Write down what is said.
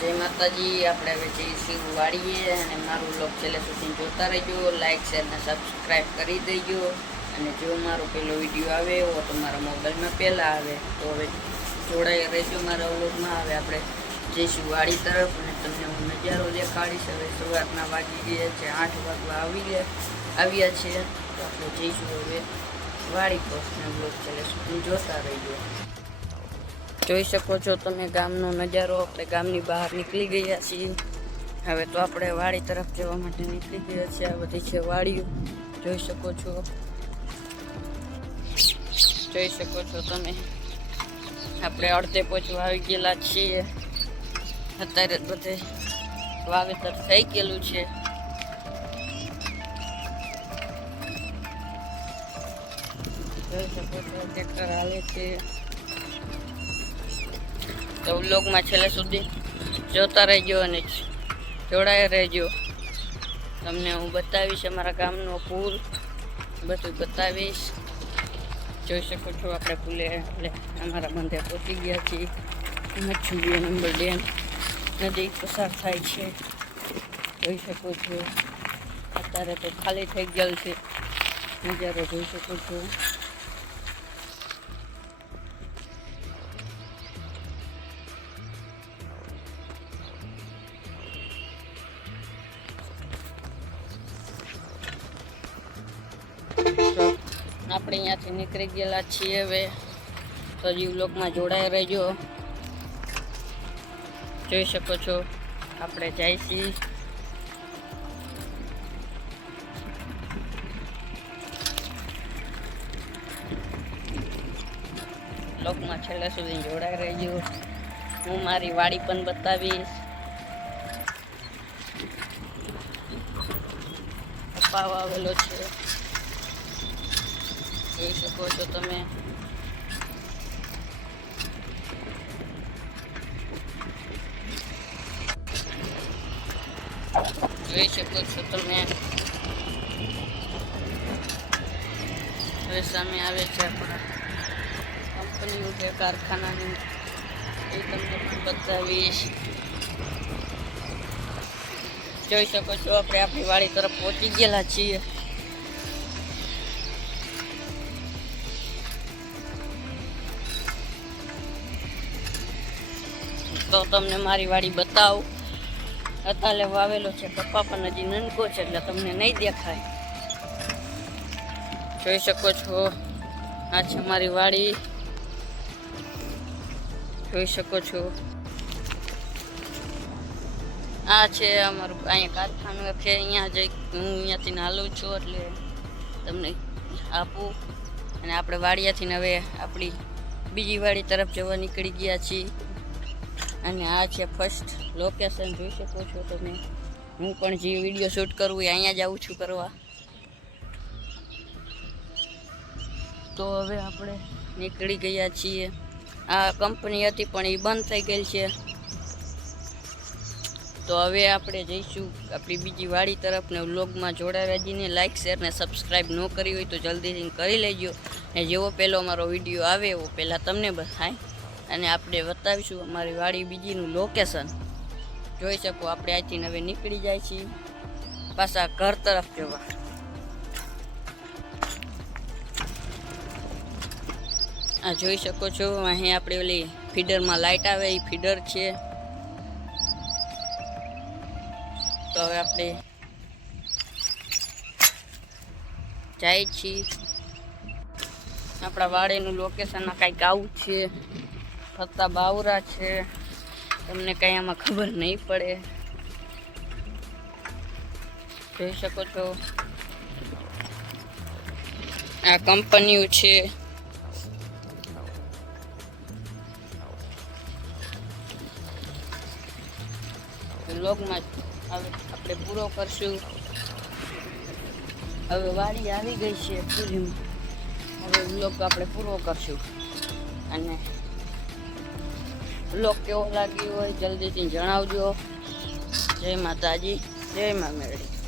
જય માતાજી। આપણે હવે જઈશું વાડીએ અને મારું બ્લોગ છેલ્લે સુધી જોતા રહેજો, લાઈક શેર ને સબસ્ક્રાઈબ કરી દેજો। અને જો મારો પહેલો વિડીયો આવે એવો તમારા મોબાઈલમાં પહેલાં આવે તો હવે જોડાઈ રહેજો મારા બ્લોગમાં। હવે આપણે જઈશું વાડી તરફ અને તમને હું નજારો દેખાડીશ। હવે સવારના વાગી ગયા છે 8 વાગવા આવ્યા છે, તો આપણે જઈશું હવે વાડી પર અને બ્લોગ છેલ્લે સુધી જોતા રહેજો। જોઈ શકો છો તમે ગામનો નજારો। આપણે ગામની બહાર નીકળી ગયા છીએ। હવે તો આપણે વાડી તરફ જવા માટે નીકળી ગયા છીએ। આ બધી છે વાડીઓ, જોઈ શકો છો તમે। આપણે અડધે પહોંચવા આવી ગયેલા છીએ। અત્યારે બધે વાવેતર થઈ ગયેલું છે। જોઈ શકો છો ટ્રેક્ટર હાલે છે। તો વ્લોગમાં છેલ્લે સુધી જોતા રહેજો અને જોડાઈ રહેજો। તમને હું બતાવીશ અમારા ગામનો પુલ, બધું બતાવીશ। જોઈ શકો છો આપણે પુલે એટલે અમારા બંધે પહોંચી ગયા છીએ। મચ્છુ 2 નંબર ડેમ નદી પસાર થાય છે, જોઈ શકો છો। અત્યારે તો ખાલી થઈ ગયેલ છે, નજારો જોઈ શકો છો। આપણે અહીંયાથી નીકળી ગયેલા છીએ। હવે તો હજી વ્લોગમાં જોડાઈ રહેજો। જોઈ શકો છો આપણે જાય છીએ। વ્લોગમાં છેલ્લે સુધી જોડાઈ રહેજો। હું મારી વાડી પણ બતાવીશ। કપાવ આવેલો છે, જોઈ શકો છો તમે। જોઈ શકો છો તમે। હવે સામે આવે છે આપણા કંપનીઓ કે કારખાનાની, એ તમને પણ બતાવીશ। જોઈ શકો છો આપણે આપણી વાડી તરફ પહોંચી ગયેલા છીએ। તો તમને મારી વાડી બતાવું। અત્યારે વાવેલો છે કપા, પણ હજી નનકો છે એટલે તમને નહીં દેખાય। જોઈ શકો છો આ છે મારી વાડી, જોઈ શકો છો। આ છે અમારું અહીંયા કારખાનું છે, અહીંયા જઈ હું અહીંયાથી હાલું છું એટલે તમને આપું। અને આપણે વાડિયાથી હવે આપણી બીજી વાડી તરફ જવા નીકળી ગયા છીએ। અને આ છે ફર્સ્ટ લોકેશન, જોઈ શકો છો તમે। હું પણ જે વિડીયો શૂટ કરું એ અહીંયા જ આવું છું કરવા। તો હવે આપણે નીકળી ગયા છીએ। આ કંપની હતી પણ એ બંધ થઈ ગઈ છે, તો હવે આપણે જઈશું આપણી બીજી વાડી તરફ। ને વ્લોગમાં જોડાઈ રહીને લાઈક શેર ને સબસ્ક્રાઈબ ન કરી હોય તો જલ્દીથી કરી લેજો। ને જેવો પહેલો અમારો વિડીયો આવે એવો પહેલાં તમને બતાય અને આપણે બતાવીશું અમારી વાડી બીજીનું લોકેશન। જોઈ શકો આપણે અહીંથી હવે નીકળી જાય છીએ પાછા ઘર તરફ જવા। આ જોઈ શકો છો અહીં આપણે ઓલી ફીડરમાં લાઇટ આવે એ ફીડર છે। તો હવે આપણે જાય છીએ। આપણા વાડીનું લોકેશન કાંઈક આવું છે। ફરતા બાવરા છે, તમને કઈ આમાં ખબર નહીં પડે। જોઈ શકો છો આ કંપનીઓ છે। વ્લોગમાં હવે આપણે પૂરો કરશું। હવે વાડી આવી ગઈ છે પૂરીમાં, હવે વ્લોગ આપણે પૂરો કરશું। અને વ્લોગ કેવો લાગ્યો હોય જલ્દીથી જણાવજો। જય માતાજી, જય મા મેરડી।